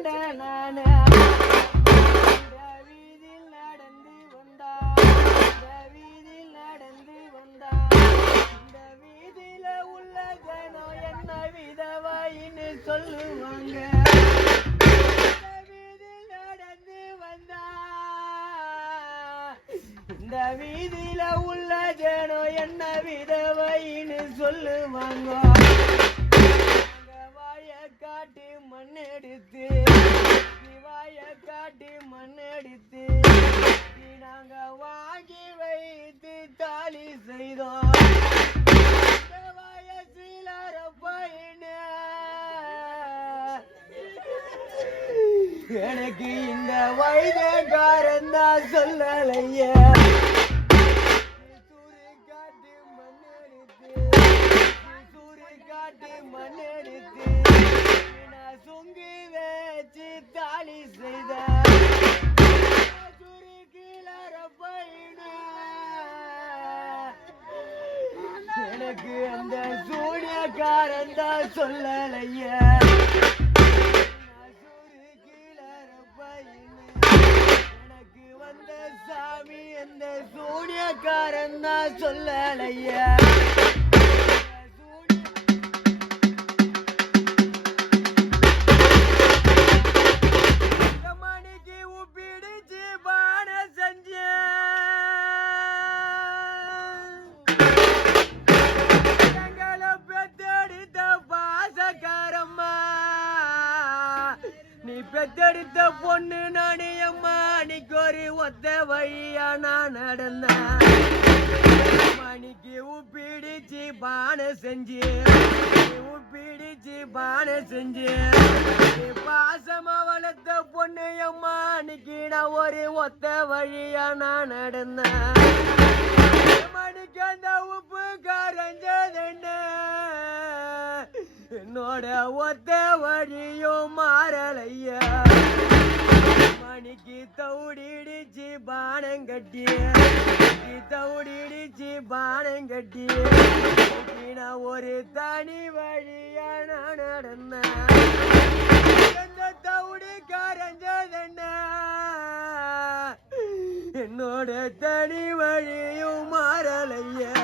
இந்த வீதியில் நடந்து வந்தா. நடந்து வந்தா. இந்த உள்ள என்ன சொல்லுவாங்க. நடந்து வந்தா. இந்த வீதியில உள்ள ஜனம் என்ன விதவைன்னு சொல்லுவாங்க. வாய காட்டி மண்ணெடுத்து. காட்டி மண்ணெடுத்து நாங்க வாங்கி வைத்து தாலி செய்தோம். எனக்கு இந்த வயதக்காரன் தான் சொல்லலையே. எனக்கு அந்த சூரியக்காரன் தான் சொல்லலையே. எனக்கு வந்த சாமி அந்த சூனியக்காரன் தான் சொல்லலையா. பாசக்காரம்மா நீ பெத்தெடுத்த பொண்ணு நானே அம்மா. அன்னைக்கு ஒரு ஒத்த வழியா நான் நடந்தேன். மணிக்கு உப்பிடிச்சு பானை செஞ்சு உப்பிடிச்சு பானை செஞ்சு பாசமா வளர்த்த பொண்ணு அம்மா. அன்னைக்கு நான் ஒரு ஒத்த வழியா நான் நடந்தேன். மணிக்கு அந்த உப்பு கரைஞ்சதென்ன என்னோட ஒத்த வழியும் மாறலையா? மணிக்கு தௌடிடிச்சு பானம் கட்டி. மணிக்கு தௌடிடிச்சு பானம் கட்டி. நான் ஒரு தனி வழியா நான் நடந்தேன். எந்த தௌடி கரைஞ்சதென்ன என்னோட தனி வழியும் மாறலையா.